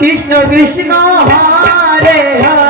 কৃষ্ণ কৃষ্ণ হরে হরে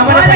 আমার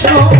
show.